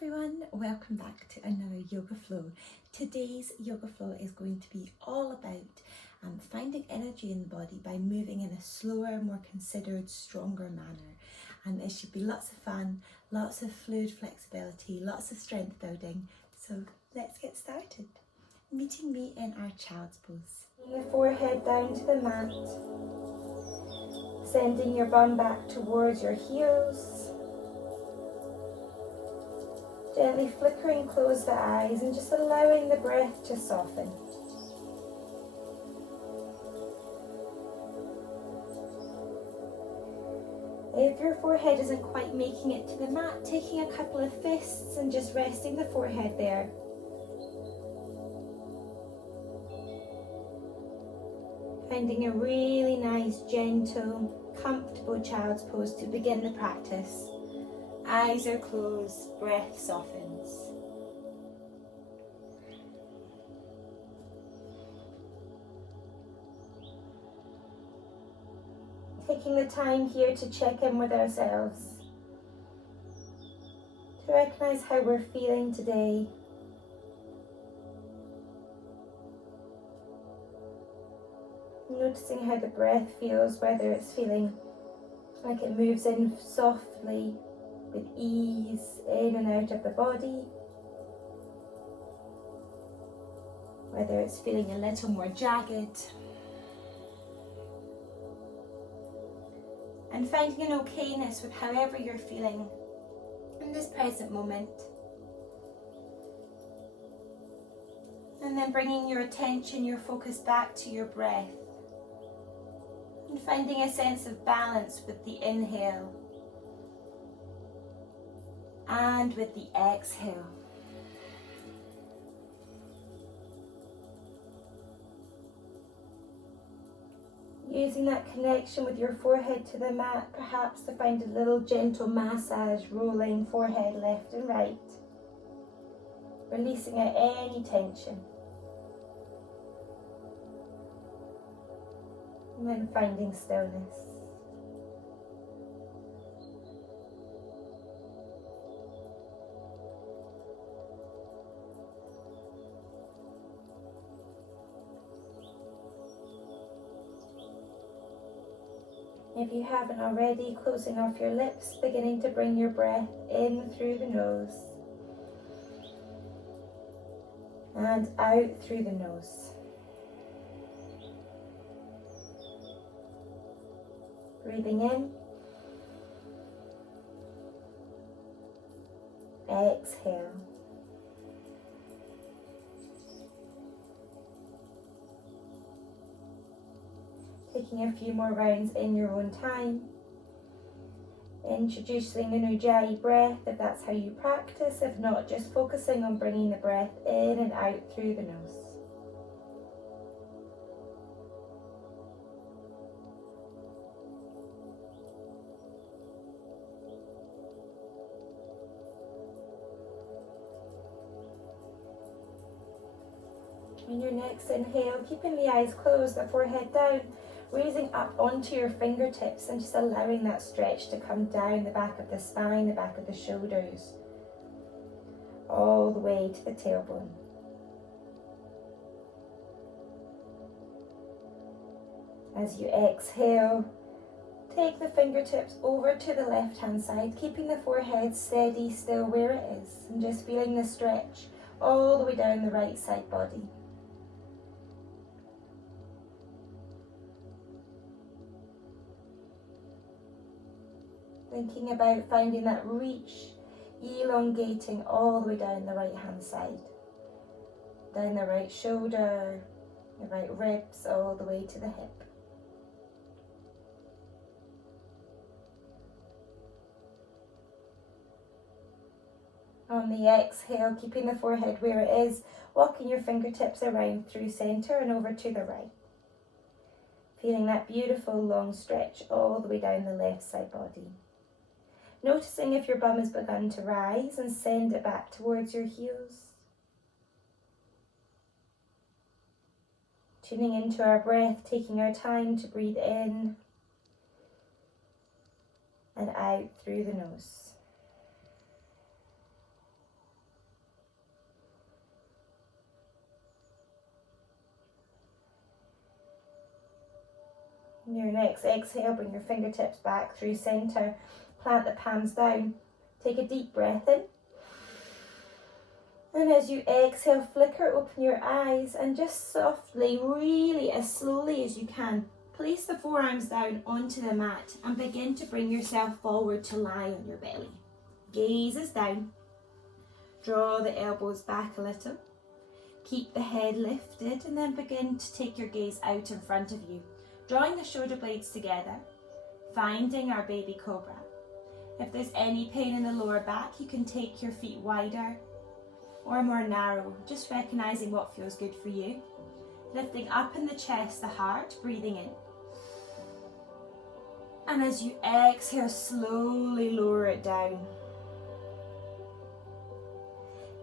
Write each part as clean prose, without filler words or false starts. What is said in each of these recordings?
everyone, welcome back to another Yoga Flow. Today's Yoga Flow is going to be all about finding energy in the body by moving in a slower, more considered, stronger manner. And it should be lots of fun, lots of fluid flexibility, lots of strength building. So let's get started. Meeting me in our child's pose. Bring the forehead down to the mat, sending your bum back towards your heels. Gently flickering close the eyes and just allowing the breath to soften. If your forehead isn't quite making it to the mat, taking a couple of fists and just resting the forehead there. Finding a really nice, gentle, comfortable child's pose to begin the practice. Eyes are closed, breath softens. Taking the time here to check in with ourselves, to recognize how we're feeling today. Noticing how the breath feels, whether it's feeling like it moves in softly, with ease, in and out of the body, whether it's feeling a little more jagged, and finding an okayness with however you're feeling in this present moment. And then bringing your attention, your focus back to your breath, and finding a sense of balance with the inhale and with the exhale. Using that connection with your forehead to the mat, perhaps to find a little gentle massage, rolling forehead left and right, releasing out any tension. And then finding stillness. If you haven't already, closing off your lips, beginning to bring your breath in through the nose and out through the nose. Breathing in, exhale. Taking a few more rounds in your own time. Introducing an Ujjayi breath if that's how you practice. If not, just focusing on bringing the breath in and out through the nose. On your next inhale, keeping the eyes closed, the forehead down, raising up onto your fingertips and just allowing that stretch to come down the back of the spine, the back of the shoulders, all the way to the tailbone. As you exhale, take the fingertips over to the left-hand side, keeping the forehead steady still where it is, and just feeling the stretch all the way down the right side body. Thinking about finding that reach, elongating all the way down the right hand side, down the right shoulder, the right ribs, all the way to the hip. On the exhale, keeping the forehead where it is, walking your fingertips around through center and over to the right. Feeling that beautiful long stretch all the way down the left side body. Noticing if your bum has begun to rise and send it back towards your heels. Tuning into our breath, taking our time to breathe in and out through the nose. Your next exhale, bring your fingertips back through center. Plant the palms down. Take a deep breath in. And as you exhale, flicker open your eyes and just softly, really as slowly as you can, place the forearms down onto the mat and begin to bring yourself forward to lie on your belly. Gaze is down. Draw the elbows back a little. Keep the head lifted and then begin to take your gaze out in front of you. Drawing the shoulder blades together, finding our baby cobra. If there's any pain in the lower back, you can take your feet wider or more narrow, just recognizing what feels good for you. Lifting up in the chest, the heart, breathing in. And as you exhale, slowly lower it down.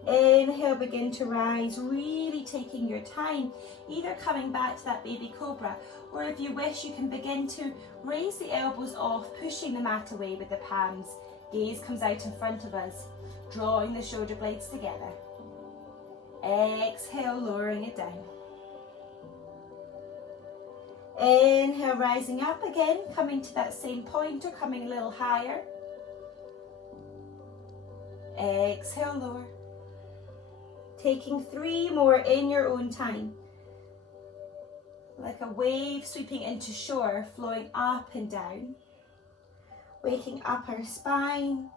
Inhale, begin to rise, really taking your time, either coming back to that baby cobra, or if you wish, you can begin to raise the elbows off, pushing the mat away with the palms. Gaze comes out in front of us, drawing the shoulder blades together. Exhale, lowering it down. Inhale, rising up again, coming to that same point or coming a little higher. Exhale, lower. Taking 3 more in your own time. Like a wave sweeping into shore, flowing up and down. Waking up our spine,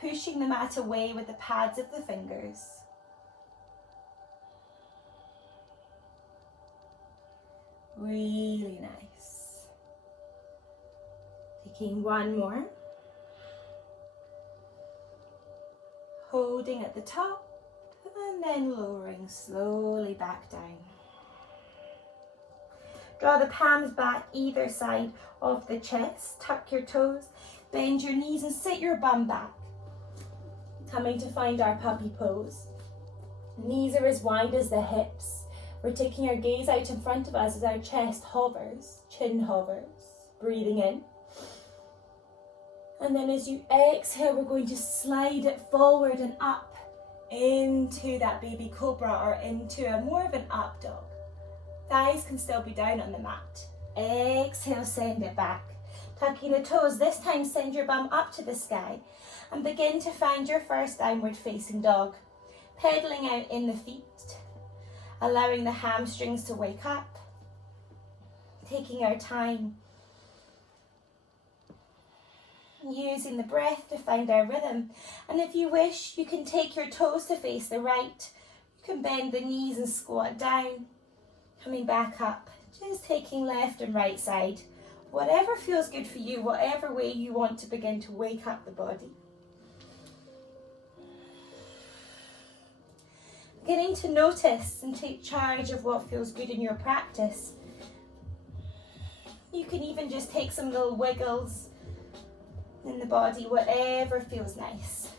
pushing the mat away with the pads of the fingers. Really nice. Taking 1 more. Holding at the top and then lowering slowly back down. Draw the palms back either side of the chest. Tuck your toes, bend your knees and sit your bum back. Coming to find our puppy pose. Knees are as wide as the hips. We're taking our gaze out in front of us as our chest hovers, chin hovers, breathing in. And then as you exhale, we're going to slide it forward and up into that baby cobra or into a more of an up dog. Thighs can still be down on the mat. Exhale, send it back. Tucking the toes, this time send your bum up to the sky and begin to find your first downward facing dog. Pedaling out in the feet, allowing the hamstrings to wake up, taking our time, using the breath to find our rhythm. And if you wish, you can take your toes to face the right. You can bend the knees and squat down, coming back up, just taking left and right side. Whatever feels good for you, whatever way you want to begin to wake up the body. Getting to notice and take charge of what feels good in your practice. You can even just take some little wiggles in the body, whatever feels nice.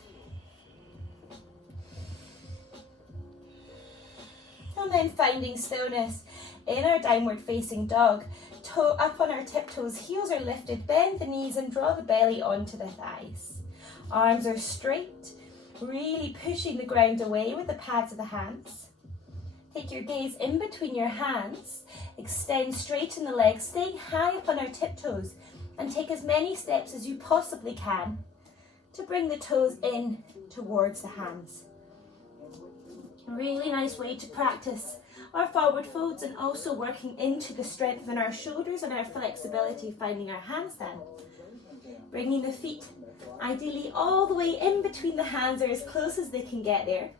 And then finding stillness in our downward facing dog. Toe up on our tiptoes, heels are lifted, bend the knees and draw the belly onto the thighs. Arms are straight, really pushing the ground away with the pads of the hands. Take your gaze in between your hands, extend straighten the legs, staying high up on our tiptoes, and take as many steps as you possibly can to bring the toes in towards the hands. A really nice way to practice our forward folds and also working into the strength in our shoulders and our flexibility, finding our handstand. Bringing the feet ideally all the way in between the hands or as close as they can get there.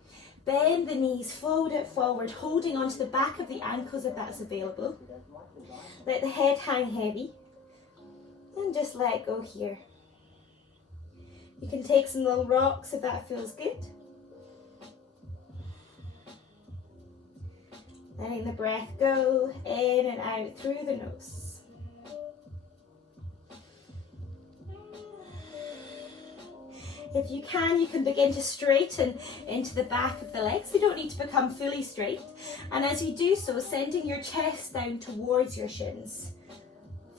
Bend the knees, fold it forward, holding onto the back of the ankles if that's available. Let the head hang heavy and just let go here. You can take some little rocks if that feels good. Letting the breath go in and out through the nose. If you can begin to straighten into the back of the legs. They don't need to become fully straight. And as you do so, sending your chest down towards your shins.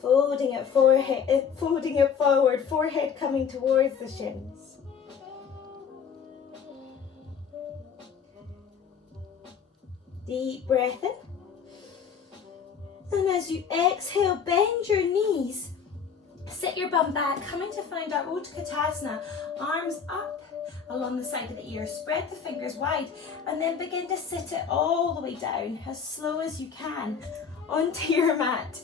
Folding it forward, forehead coming towards the shins. Deep breath in. And as you exhale, bend your knees. Sit your bum back, coming to find our Utkatasana. Arms up along the side of the ear. Spread the fingers wide and then begin to sit it all the way down as slow as you can onto your mat.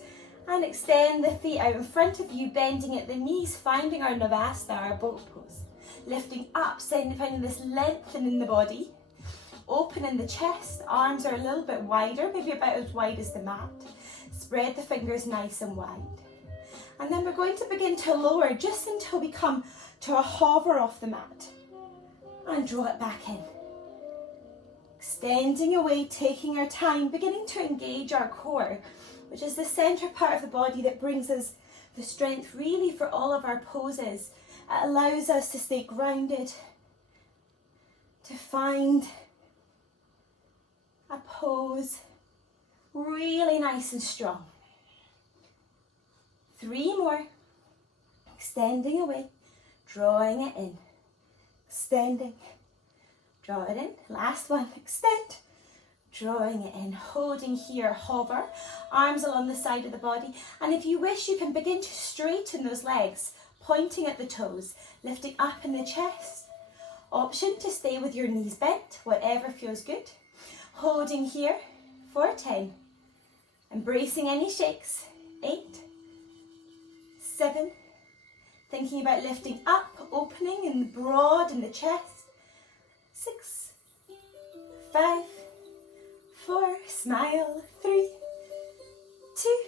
And extend the feet out in front of you, bending at the knees, finding our Navasana, our boat pose. Lifting up, finding this lengthen in the body. Open in the chest, arms are a little bit wider, maybe about as wide as the mat. Spread the fingers nice and wide. And then we're going to begin to lower just until we come to a hover off the mat. And draw it back in. Extending away, taking our time, beginning to engage our core, which is the center part of the body that brings us the strength really for all of our poses. It allows us to stay grounded, to find a pose really nice and strong. 3 more. Extending away, drawing it in. Extending, draw it in. Last one, extend, drawing it in. Holding here, hover, arms along the side of the body. And if you wish, you can begin to straighten those legs, pointing at the toes, lifting up in the chest. Option to stay with your knees bent, whatever feels good. Holding here for 10. Embracing any shakes. 8, 7, thinking about lifting up, opening in broad in the chest. 6, 5, 4, smile. 3, 2,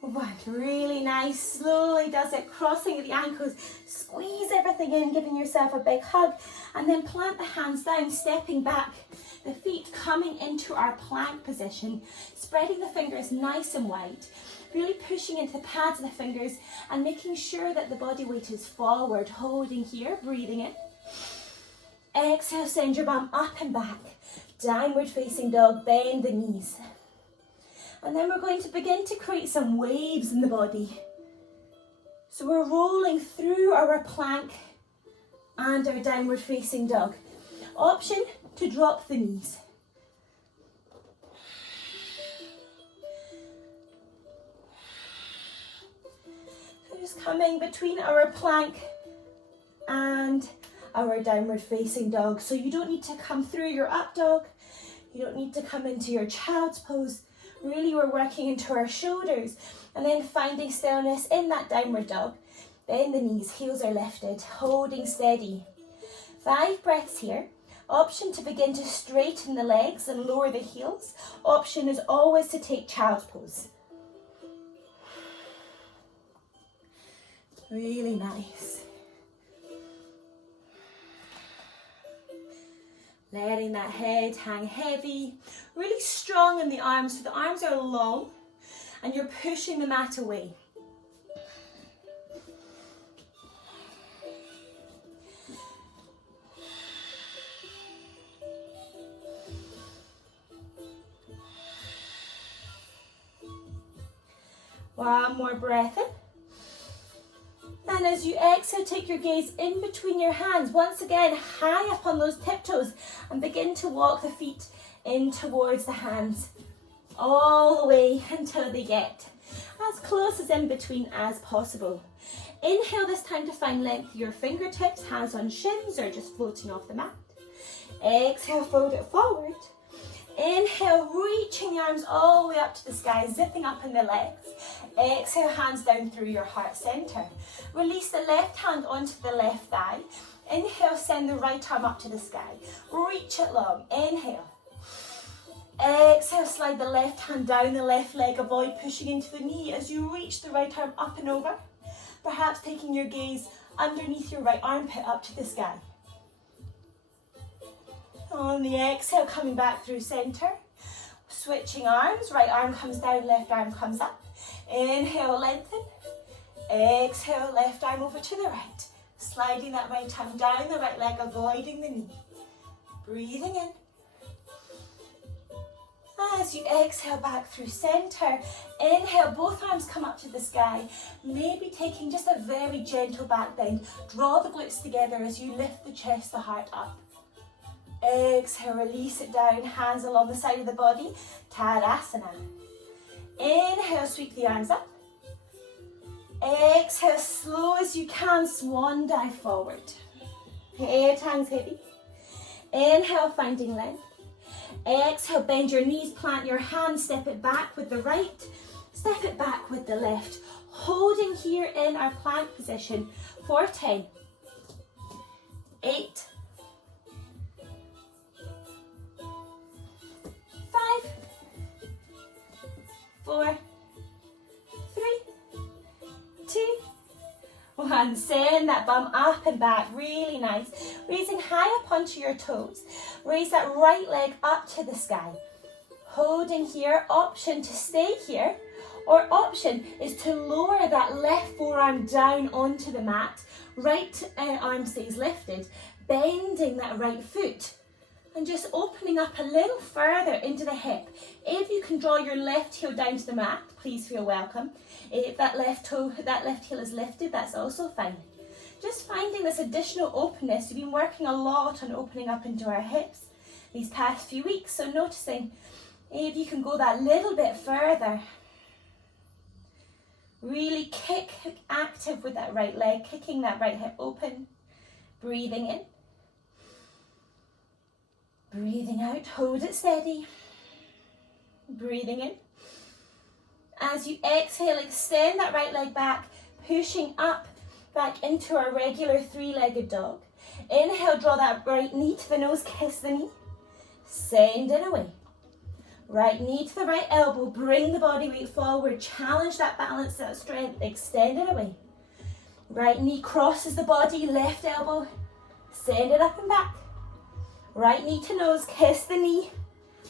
1. Really nice, slowly does it, crossing at the ankles. Squeeze everything in, giving yourself a big hug. And then plant the hands down, stepping back. The feet coming into our plank position, spreading the fingers nice and wide, really pushing into the pads of the fingers and making sure that the body weight is forward, holding here, breathing in. Exhale, send your bum up and back. Downward facing dog, bend the knees. And then we're going to begin to create some waves in the body. So we're rolling through our plank and our downward facing dog. Option to drop the knees. So just coming between our plank and our downward facing dog. So you don't need to come through your up dog. You don't need to come into your child's pose. Really, we're working into our shoulders and then finding stillness in that downward dog. Bend the knees, heels are lifted, holding steady. 5 breaths here. Option to begin to straighten the legs and lower the heels. Option is always to take child's pose. Really nice. Letting that head hang heavy, really strong in the arms, so the arms are long and you're pushing the mat away. One more breath in. And as you exhale, take your gaze in between your hands. Once again, high up on those tiptoes and begin to walk the feet in towards the hands. All the way until they get as close as in between as possible. Inhale this time to find length of your fingertips, hands on shins or just floating off the mat. Exhale, fold it forward. Inhale, reaching the arms all the way up to the sky, zipping up in the legs. Exhale, hands down through your heart center. Release the left hand onto the left thigh. Inhale, send the right arm up to the sky. Reach it long. Inhale. Exhale, slide the left hand down the left leg. Avoid pushing into the knee as you reach the right arm up and over. Perhaps taking your gaze underneath your right armpit up to the sky. On the exhale, coming back through center. Switching arms, right arm comes down, left arm comes up. Inhale, lengthen. Exhale, left arm over to the right. Sliding that right arm down the right leg, avoiding the knee. Breathing in. As you exhale back through center, inhale, both arms come up to the sky. Maybe taking just a very gentle back bend. Draw the glutes together as you lift the chest, the heart up. Exhale, release it down, hands along the side of the body, Tadasana. Inhale, sweep the arms up. Exhale, slow as you can, swan dive forward. Head hangs heavy. Inhale, finding length. Exhale, bend your knees, plant your hands, step it back with the right, step it back with the left. Holding here in our plank position for 10, 8, 5, 4, 3, 2, 1. Send that bum up and back, really nice. Raising high up onto your toes. Raise that right leg up to the sky. Holding here, option to stay here, or option is to lower that left forearm down onto the mat. Right arm stays lifted, bending that right foot and just opening up a little further into the hip. If you can draw your left heel down to the mat, please feel welcome. If that left heel is lifted, that's also fine. Just finding this additional openness. We've been working a lot on opening up into our hips these past few weeks, so noticing if you can go that little bit further. Really kick active with that right leg, kicking that right hip open. Breathing in. Breathing out, hold it steady. Breathing in. As you exhale, extend that right leg back, pushing up back into our regular three-legged dog. Inhale, draw that right knee to the nose, kiss the knee. Send it away. Right knee to the right elbow, bring the body weight forward, challenge that balance, that strength, extend it away. Right knee crosses the body, left elbow, send it up and back. Right knee to nose, kiss the knee.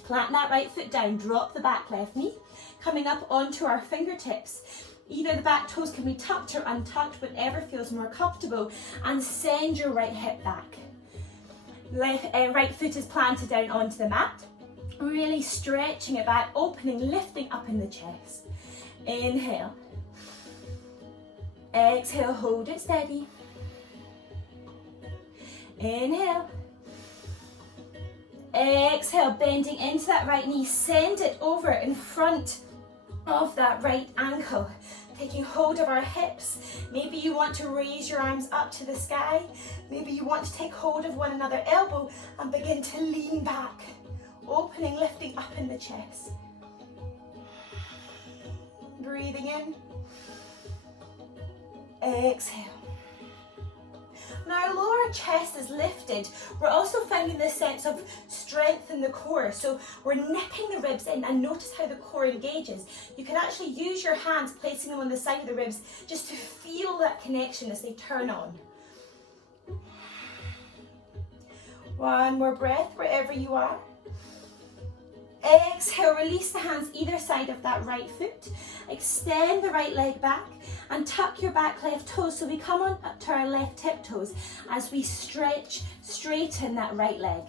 Plant that right foot down, drop the back left knee. Coming up onto our fingertips. Either the back toes can be tucked or untucked, whatever feels more comfortable. And send your right hip back. Right foot is planted down onto the mat. Really stretching it back, opening, lifting up in the chest. Inhale. Exhale, hold it steady. Inhale. Exhale, bending into that right knee, send it over in front of that right ankle. Taking hold of our hips. Maybe you want to raise your arms up to the sky. Maybe you want to take hold of one another elbow and begin to lean back. Opening, lifting up in the chest. Breathing in. Exhale. Now our lower chest is lifted. We're also finding this sense of strength in the core. So we're nipping the ribs in, and notice how the core engages. You can actually use your hands, placing them on the side of the ribs, just to feel that connection as they turn on. One more breath wherever you are. Exhale, release the hands either side of that right foot. Extend the right leg back and tuck your back left toes so we come on up to our left tiptoes as we stretch, straighten that right leg.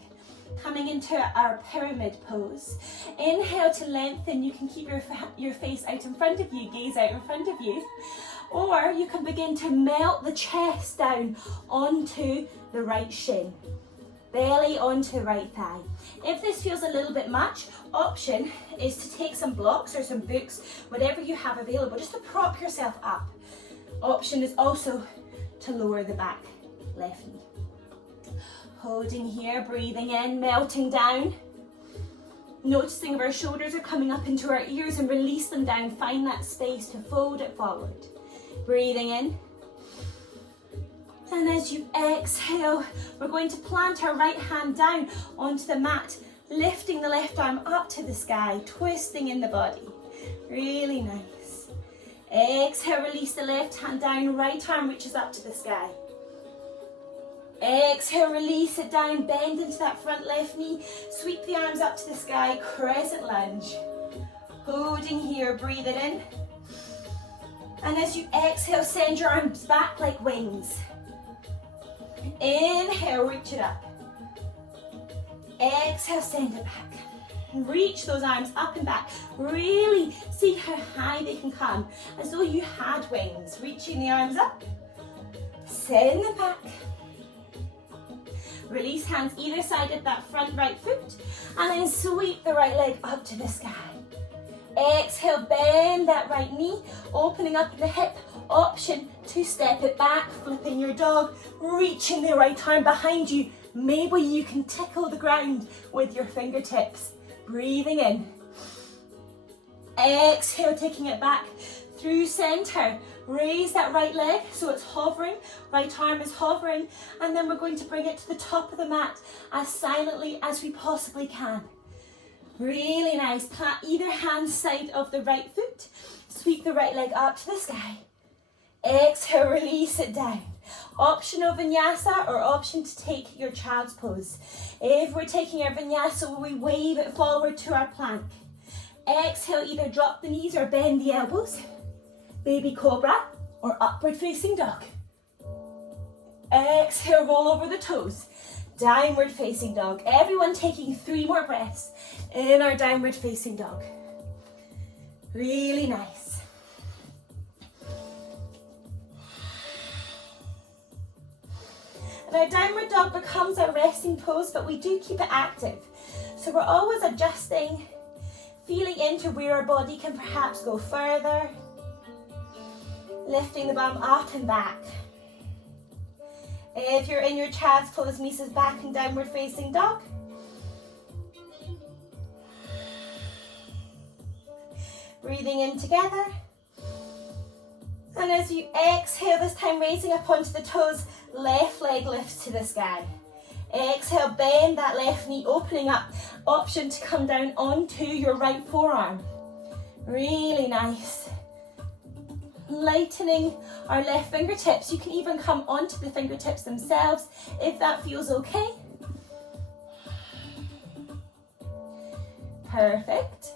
Coming into our pyramid pose. Inhale to lengthen. You can keep your face out in front of you, gaze out in front of you. Or you can begin to melt the chest down onto the right shin. Belly onto the right thigh. If this feels a little bit much, option is to take some blocks or some books, whatever you have available, just to prop yourself up. Option is also to lower the back left knee. Holding here, breathing in, melting down. Noticing if our shoulders are coming up into our ears and release them down. Find that space to fold it forward. Breathing in. And as you exhale, we're going to plant our right hand down onto the mat, lifting the left arm up to the sky, twisting in the body. Really nice. Exhale, release the left hand down, right arm reaches up to the sky. Exhale, release it down, bend into that front left knee, sweep the arms up to the sky, crescent lunge. Holding here, breathe it in. And as you exhale, send your arms back like wings. Inhale, reach it up. Exhale, send it back. Reach those arms up and back. Really see how high they can come, as though you had wings. Reaching the arms up. Send them back. Release hands either side of that front right foot. And then sweep the right leg up to the sky. Exhale, bend that right knee, opening up the hip. Option to step it back, flipping your dog, reaching the right arm behind you. Maybe you can tickle the ground with your fingertips. Breathing in. Exhale, taking it back through center. Raise that right leg so it's hovering, right arm is hovering, and then we're going to bring it to the top of the mat as silently as we possibly can. Really nice. Plant either hand side of the right foot. Sweep the right leg up to the sky. Exhale, release it down. Option of vinyasa or option to take your child's pose. If we're taking our vinyasa, we wave it forward to our plank. Exhale, either drop the knees or bend the elbows. Baby cobra or upward facing dog. Exhale, roll over the toes. Downward facing dog. Everyone taking 3 more breaths in our downward facing dog. Really nice. And our downward dog becomes our resting pose, but we do keep it active. So we're always adjusting, feeling into where our body can perhaps go further. Lifting the bum up and back. If you're in your child's pose, Misa's back and downward facing dog. Breathing in together. And as you exhale, this time raising up onto the toes, left leg lifts to the sky. Exhale, bend that left knee, opening up. Option to come down onto your right forearm. Really nice. Lightening our left fingertips. You can even come onto the fingertips themselves if that feels okay. Perfect.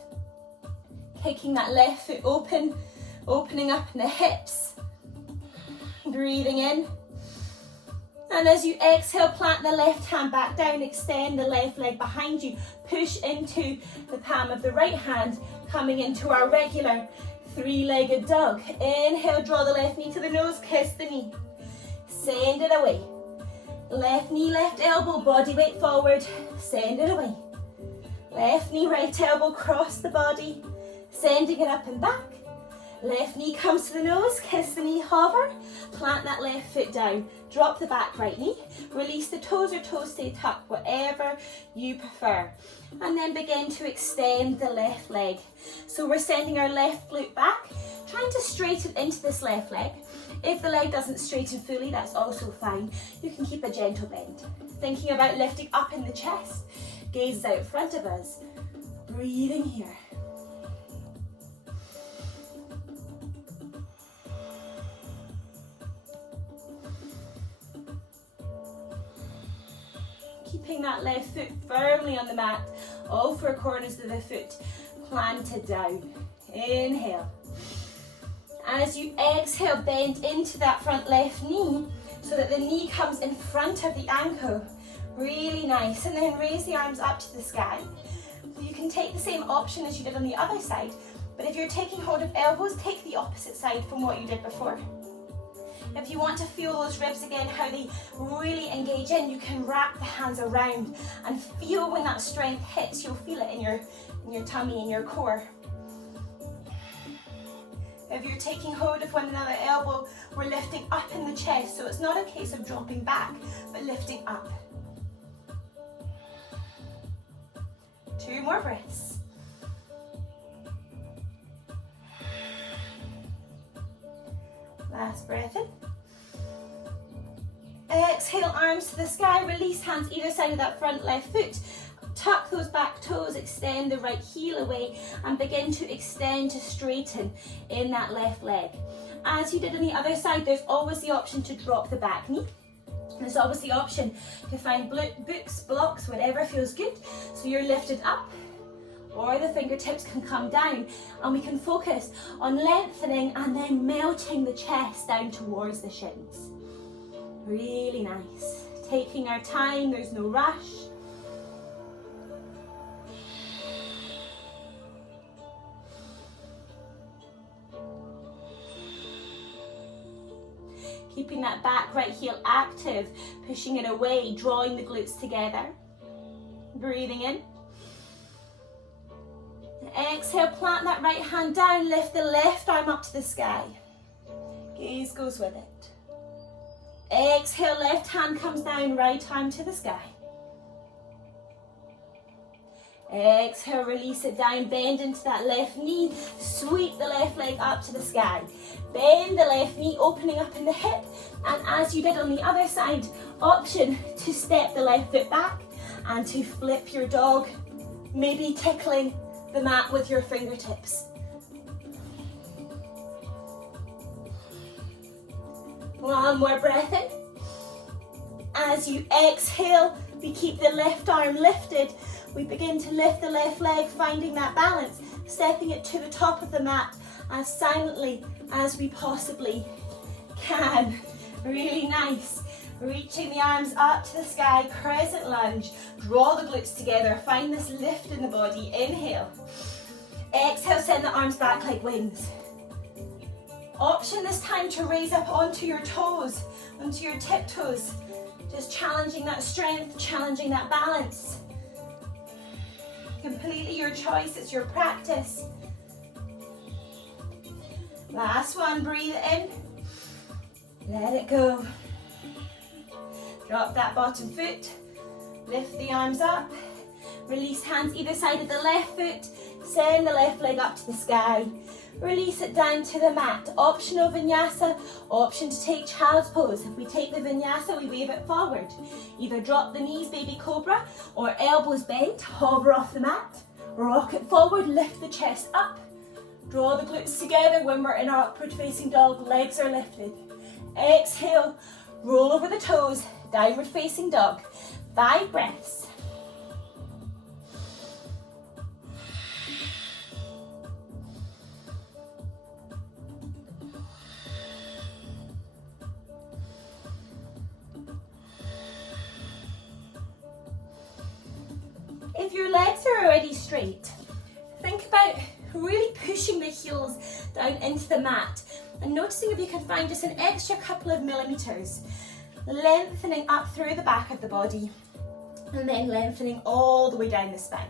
Kicking that left foot open, opening up in the hips. Breathing in. And as you exhale, plant the left hand back down, extend the left leg behind you, push into the palm of the right hand, coming into our regular 3-legged dog. Inhale, draw the left knee to the nose, kiss the knee. Send it away. Left knee, left elbow, body weight forward, send it away. Left knee, right elbow, cross the body, sending it up and back. Left knee comes to the nose, kiss the knee, hover, plant that left foot down, drop the back right knee, release the toes or toes stay tucked, whatever you prefer. And then begin to extend the left leg. So we're sending our left glute back, trying to straighten into this left leg. If the leg doesn't straighten fully, that's also fine. You can keep a gentle bend. Thinking about lifting up in the chest, gaze out front of us, breathing here. Keeping that left foot firmly on the mat, all 4 corners of the foot planted down. Inhale. As you exhale, bend into that front left knee so that the knee comes in front of the ankle. Really nice. And then raise the arms up to the sky. You can take the same option as you did on the other side, but if you're taking hold of elbows, take the opposite side from what you did before. If you want to feel those ribs again, how they really engage in, you can wrap the hands around and feel when that strength hits. You'll feel it in your tummy, in your core. If you're taking hold of one another elbow, we're lifting up in the chest. So it's not a case of dropping back, but lifting up. 2 more breaths. Last breath in. Exhale, arms to the sky, release hands either side of that front left foot. Tuck those back toes, extend the right heel away and begin to extend to straighten in that left leg. As you did on the other side, there's always the option to drop the back knee. There's always the option to find books, blocks, whatever feels good. So you're lifted up, or the fingertips can come down, and we can focus on lengthening and then melting the chest down towards the shins. Really nice. Taking our time, there's no rush. Keeping that back right heel active, pushing it away, drawing the glutes together. Breathing in. Exhale, plant that right hand down, lift the left arm up to the sky. Gaze goes with it. Exhale, left hand comes down, right arm to the sky. Exhale, release it down, bend into that left knee, sweep the left leg up to the sky. Bend the left knee, opening up in the hip, and as you did on the other side, option to step the left foot back and to flip your dog, maybe tickling the mat with your fingertips. One more breath in. As you exhale, we keep the left arm lifted. We begin to lift the left leg, finding that balance, stepping it to the top of the mat as silently as we possibly can. Really nice. Reaching the arms up to the sky, crescent lunge. Draw the glutes together, find this lift in the body. Inhale. Exhale, send the arms back like wings. Option this time to raise up onto your toes, onto your tiptoes. Just challenging that strength, challenging that balance. Completely your choice, it's your practice. Last one, breathe in. Let it go. Drop that bottom foot. Lift the arms up. Release hands either side of the left foot. Send the left leg up to the sky. Release it down to the mat. Optional vinyasa, option to take child's pose. If we take the vinyasa, we wave it forward. Either drop the knees, baby cobra, or elbows bent, hover off the mat. Rock it forward, lift the chest up. Draw the glutes together when we're in our upward facing dog, legs are lifted. Exhale, roll over the toes, downward facing dog. 5 breaths. If your legs are already straight, think about really pushing the heels down into the mat and noticing if you can find just an extra couple of millimeters, lengthening up through the back of the body and then lengthening all the way down the spine.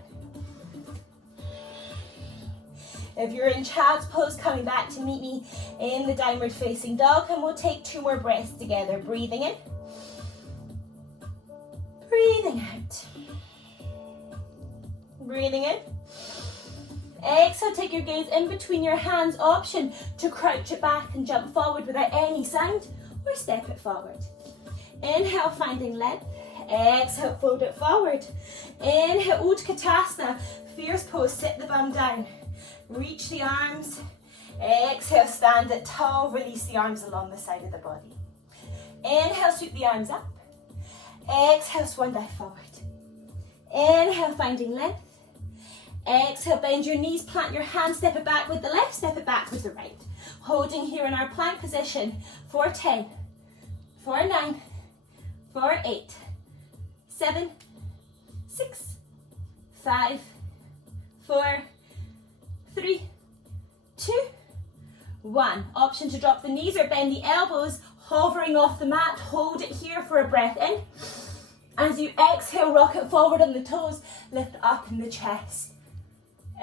If you're in child's pose, coming back to meet me in the downward facing dog, and we'll take 2 more breaths together. Breathing in, breathing out. Breathing in. Exhale, take your gaze in between your hands. Option to crouch it back and jump forward without any sound, or step it forward. Inhale, finding length. Exhale, fold it forward. Inhale, Utkatasana, fierce pose, sit the bum down. Reach the arms. Exhale, stand it tall, release the arms along the side of the body. Inhale, sweep the arms up. Exhale, swan dive forward. Inhale, finding length. Exhale, bend your knees, plant your hands, step it back with the left, step it back with the right. Holding here in our plank position for 10, for 9, for 8, 7, 6, 5, 4, 3, 2, 1. Option to drop the knees or bend the elbows, hovering off the mat. Hold it here for a breath in. As you exhale, rock it forward on the toes, lift up in the chest.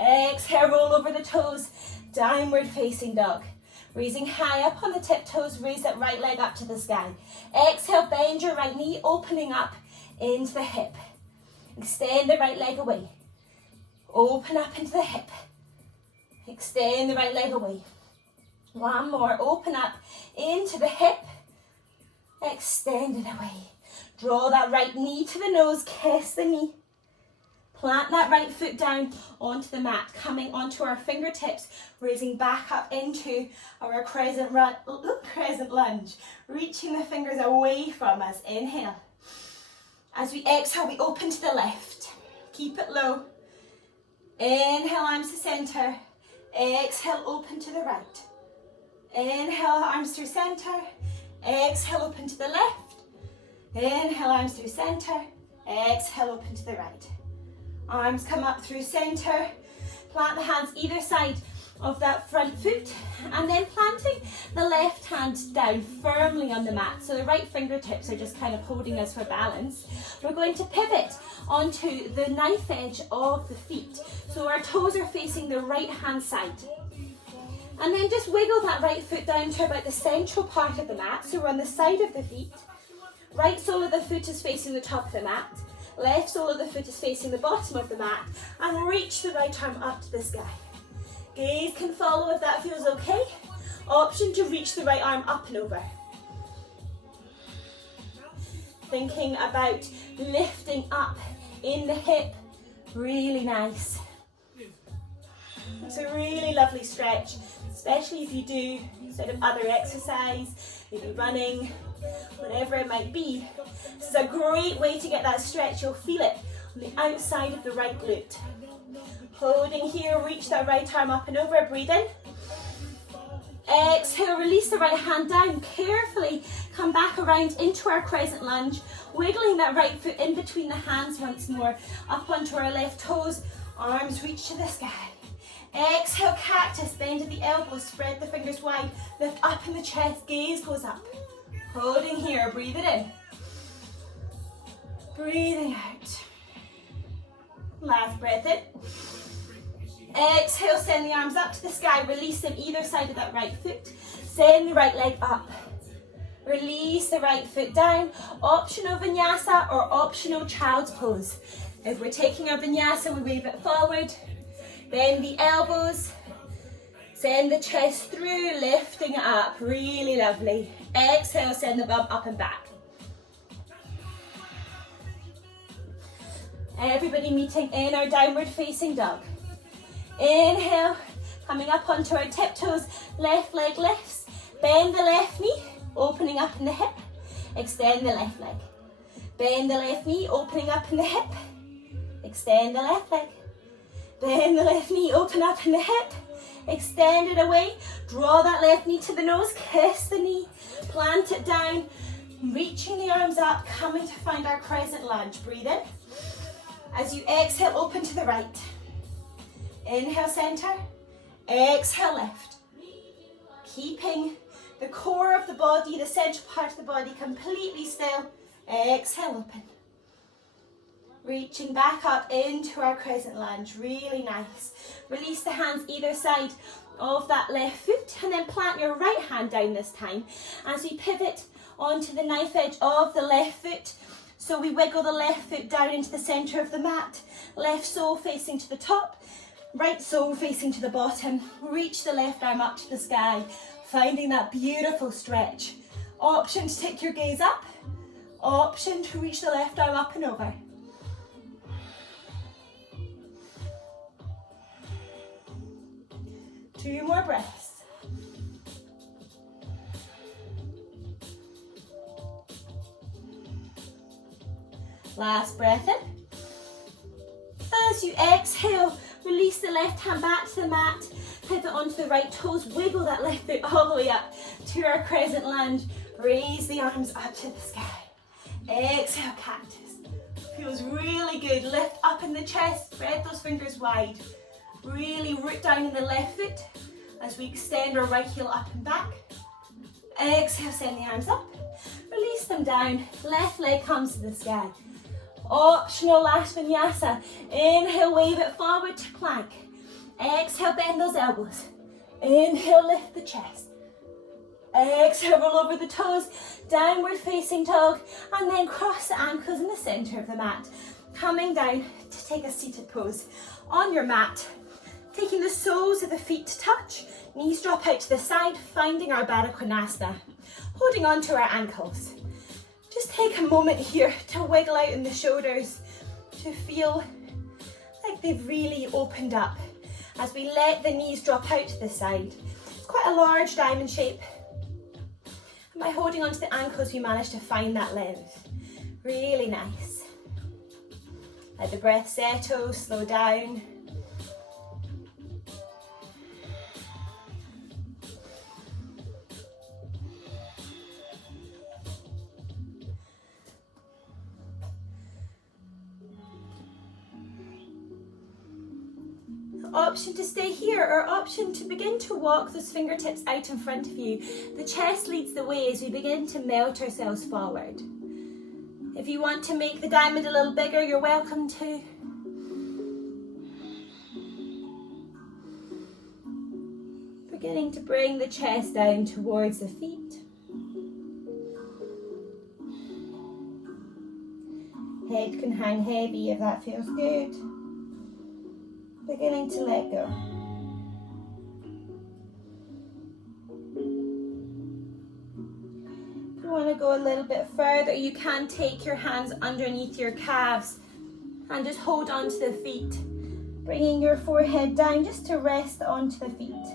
Exhale, roll over the toes, downward facing dog. Raising high up on the tiptoes, raise that right leg up to the sky. Exhale, bend your right knee, opening up into the hip. Extend the right leg away. Open up into the hip. Extend the right leg away. One more, open up into the hip. Extend it away. Draw that right knee to the nose, kiss the knee. Plant that right foot down onto the mat, coming onto our fingertips, raising back up into our crescent lunge, reaching the fingers away from us. Inhale. As we exhale, we open to the left. Keep it low. Inhale, arms to center. Exhale, open to the right. Inhale, arms through center. Exhale, open to the left. Inhale, arms through center. Exhale, open to the right. Arms come up through center. Plant the hands either side of that front foot, and then planting the left hand down firmly on the mat. So the right fingertips are just kind of holding us for balance. We're going to pivot onto the knife edge of the feet. So our toes are facing the right hand side. And then just wiggle that right foot down to about the central part of the mat. So we're on the side of the feet. Right sole of the foot is facing the top of the mat. Left sole of the foot is facing the bottom of the mat. And reach the right arm up to the sky. Gaze can follow if that feels okay. Option to reach the right arm up and over. Thinking about lifting up in the hip. Really nice. It's a really lovely stretch, especially if you do sort of other exercise, maybe running, whatever it might be. This is a great way to get that stretch. You'll feel it on the outside of the right glute. Holding here, reach that right arm up and over, breathe in. Exhale, release the right hand down. Carefully come back around into our crescent lunge, wiggling that right foot in between the hands once more, up onto our left toes, arms reach to the sky. Exhale, cactus, bend at the elbows, spread the fingers wide, lift up in the chest, gaze goes up. Holding here, breathe it in. Breathing out. Last breath in. Exhale, send the arms up to the sky, release them either side of that right foot. Send the right leg up. Release the right foot down. Optional vinyasa or optional child's pose. If we're taking our vinyasa, we wave it forward. Bend the elbows. Send the chest through, lifting it up. Really lovely. Exhale, send the bum up and back. Everybody meeting in our downward facing dog. Inhale, coming up onto our tiptoes, left leg lifts, bend the left knee, opening up in the hip, extend the left leg. Bend the left knee, opening up in the hip, extend the left leg. Bend the left knee, open up in the hip, extend it away, draw that left knee to the nose, kiss the knee, plant it down, reaching the arms up, coming to find our crescent lunge. Breathe in. As you exhale, open to the right. Inhale, center. Exhale, left. Keeping the core of the body, the central part of the body completely still. Exhale, open. Reaching back up into our crescent lunge. Really nice. Release the hands either side of that left foot and then plant your right hand down this time as we pivot onto the knife edge of the left foot. So we wiggle the left foot down into the center of the mat. Left sole facing to the top. Right sole facing to the bottom. Reach the left arm up to the sky, finding that beautiful stretch. Option to take your gaze up. Option to reach the left arm up and over. Two more breaths. Last breath in. As you exhale, release the left hand back to the mat, pivot onto the right toes, wiggle that left foot all the way up to our crescent lunge. Raise the arms up to the sky. Exhale, cactus. Feels really good. Lift up in the chest, spread those fingers wide. Really root down in the left foot as we extend our right heel up and back. Exhale, send the arms up. Release them down. Left leg comes to the sky. Optional last vinyasa. Inhale, wave it forward to plank. Exhale, bend those elbows. Inhale, lift the chest. Exhale, roll over the toes, downward facing dog, and then cross the ankles in the center of the mat. Coming down to take a seated pose on your mat. Taking the soles of the feet to touch, knees drop out to the side, finding our Baddha Konasana. Holding on to our ankles. Just take a moment here to wiggle out in the shoulders, to feel like they've really opened up as we let the knees drop out to the side. It's quite a large diamond shape. And by holding onto the ankles, we manage to find that length. Really nice. Let the breath settle, slow down. Option to stay here, or option to begin to walk those fingertips out in front of you. The chest leads the way as we begin to melt ourselves forward. If you want to make the diamond a little bigger, you're welcome to. Beginning to bring the chest down towards the feet. Head can hang heavy if that feels good. Beginning to let go. If you want to go a little bit further, you can take your hands underneath your calves and just hold onto the feet, bringing your forehead down just to rest onto the feet.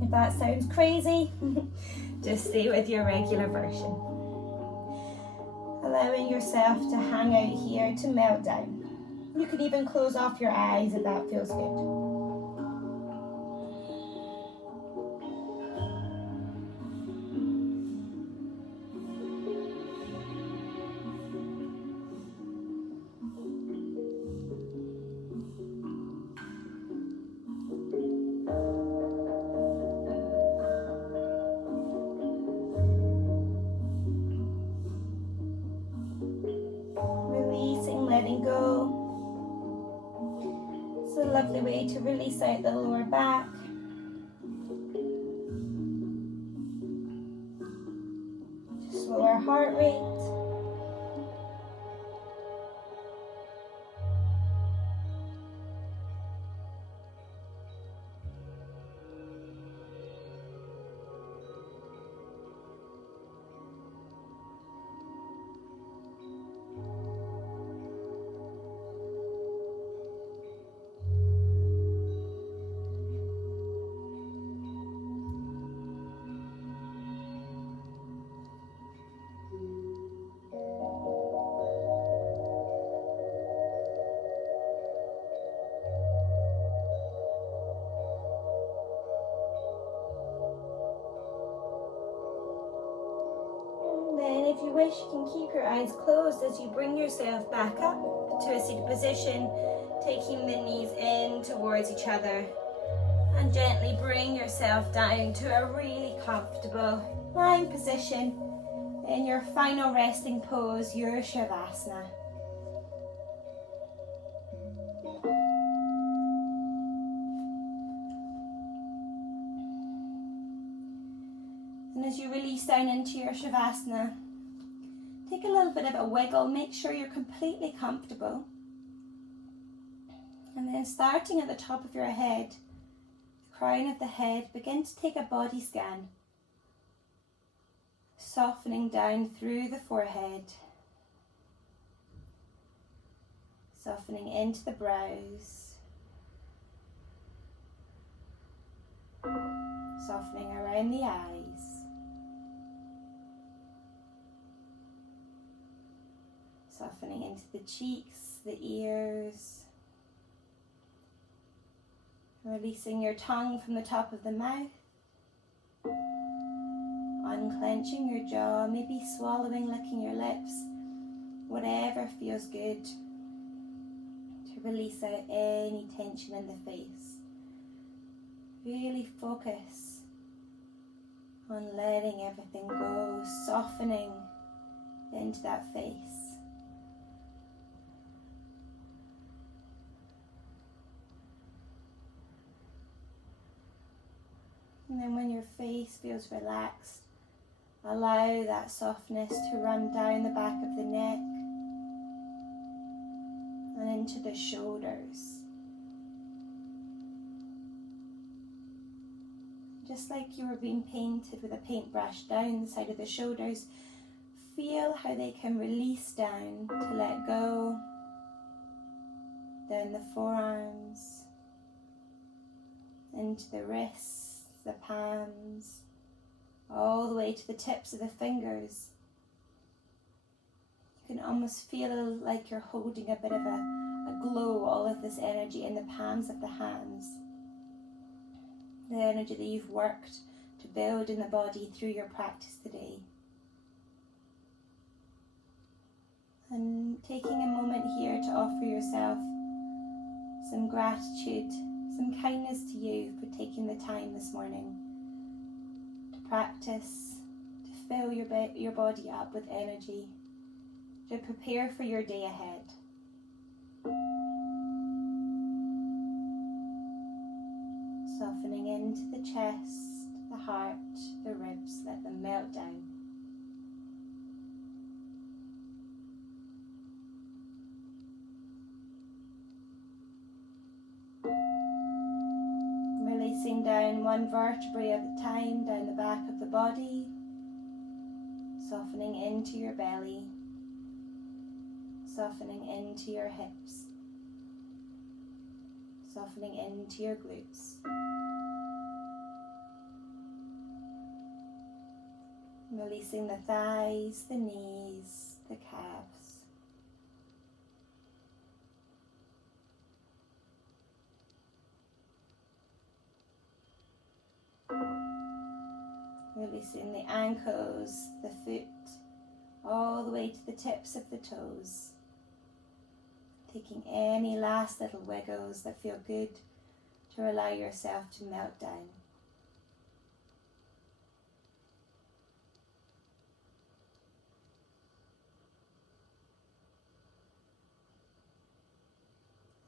If that sounds crazy, just stay with your regular version. Allowing yourself to hang out here, to melt down. You can even close off your eyes if that feels good. Releasing, letting go. It's a lovely way to release out the lower back. To slow our heart rate. If you wish, you can keep your eyes closed as you bring yourself back up to a seated position, taking the knees in towards each other, and gently bring yourself down to a really comfortable lying position in your final resting pose, your Shavasana. And as you release down into your Shavasana, take a little bit of a wiggle, make sure you're completely comfortable. And then starting at the top of your head, the crown of the head, begin to take a body scan. Softening down through the forehead. Softening into the brows. Softening around the eyes. Softening into the cheeks, the ears. Releasing your tongue from the top of the mouth. Unclenching your jaw, maybe swallowing, licking your lips. Whatever feels good to release out any tension in the face. Really focus on letting everything go, softening into that face. And then when your face feels relaxed, allow that softness to run down the back of the neck and into the shoulders. Just like you were being painted with a paintbrush down the side of the shoulders, feel how they can release down to let go, down the forearms, into the wrists, the palms, all the way to the tips of the fingers. You can almost feel like you're holding a bit of a glow, all of this energy in the palms of the hands. The energy that you've worked to build in the body through your practice today. And taking a moment here to offer yourself some gratitude, some kindness to you for taking the time this morning to practice, to fill your body up with energy, to prepare for your day ahead. Softening into the chest, the heart, the ribs, let them melt down. Releasing down one vertebrae at a time, down the back of the body, softening into your belly, softening into your hips, softening into your glutes. Releasing the thighs, the knees, the calves. Releasing the ankles, the foot, all the way to the tips of the toes. Taking any last little wiggles that feel good to allow yourself to melt down.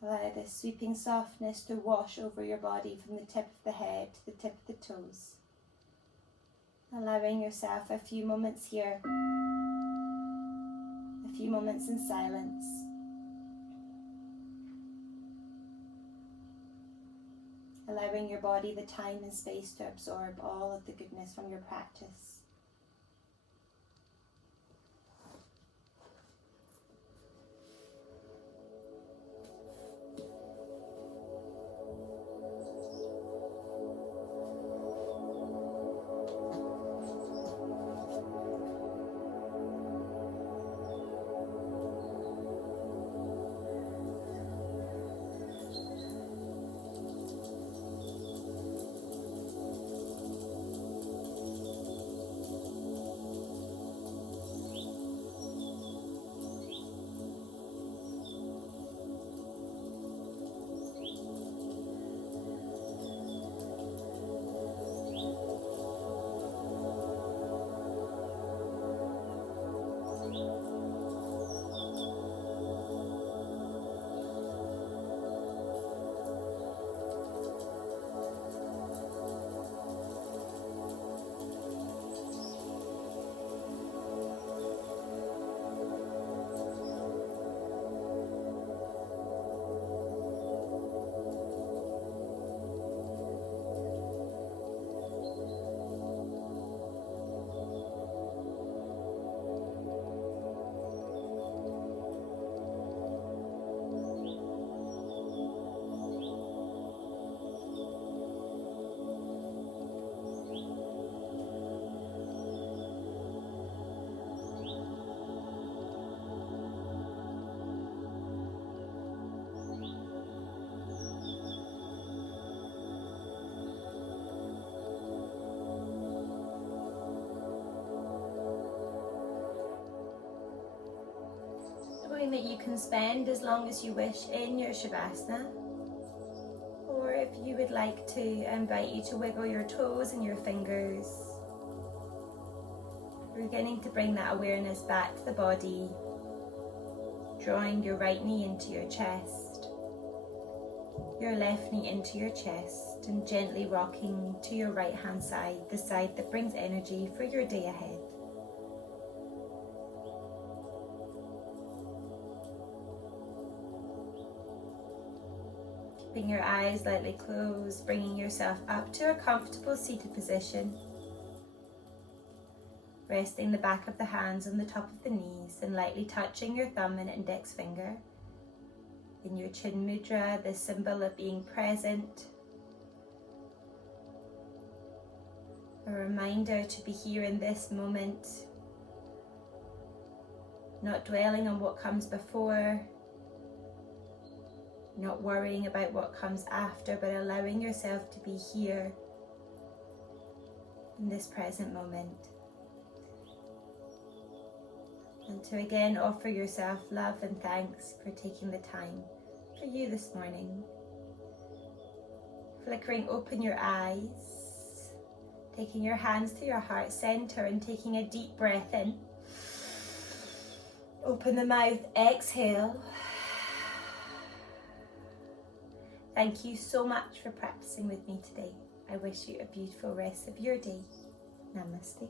Allow this sweeping softness to wash over your body from the tip of the head to the tip of the toes. Allowing yourself a few moments here, a few moments in silence. Allowing your body the time and space to absorb all of the goodness from your practice. That you can spend as long as you wish in your Shavasana, or if you would like to, invite you to wiggle your toes and your fingers, beginning to bring that awareness back to the body, drawing your right knee into your chest, your left knee into your chest, and gently rocking to your right hand side, the side that brings energy for your day ahead. Keeping your eyes lightly closed, bringing yourself up to a comfortable seated position. Resting the back of the hands on the top of the knees and lightly touching your thumb and index finger. In your Chin Mudra, the symbol of being present. A reminder to be here in this moment. Not dwelling on what comes before. Not worrying about what comes after, but allowing yourself to be here in this present moment. And to again offer yourself love and thanks for taking the time, for you this morning. Flickering open your eyes, taking your hands to your heart center and taking a deep breath in. Open the mouth, exhale. Thank you so much for practicing with me today. I wish you a beautiful rest of your day. Namaste.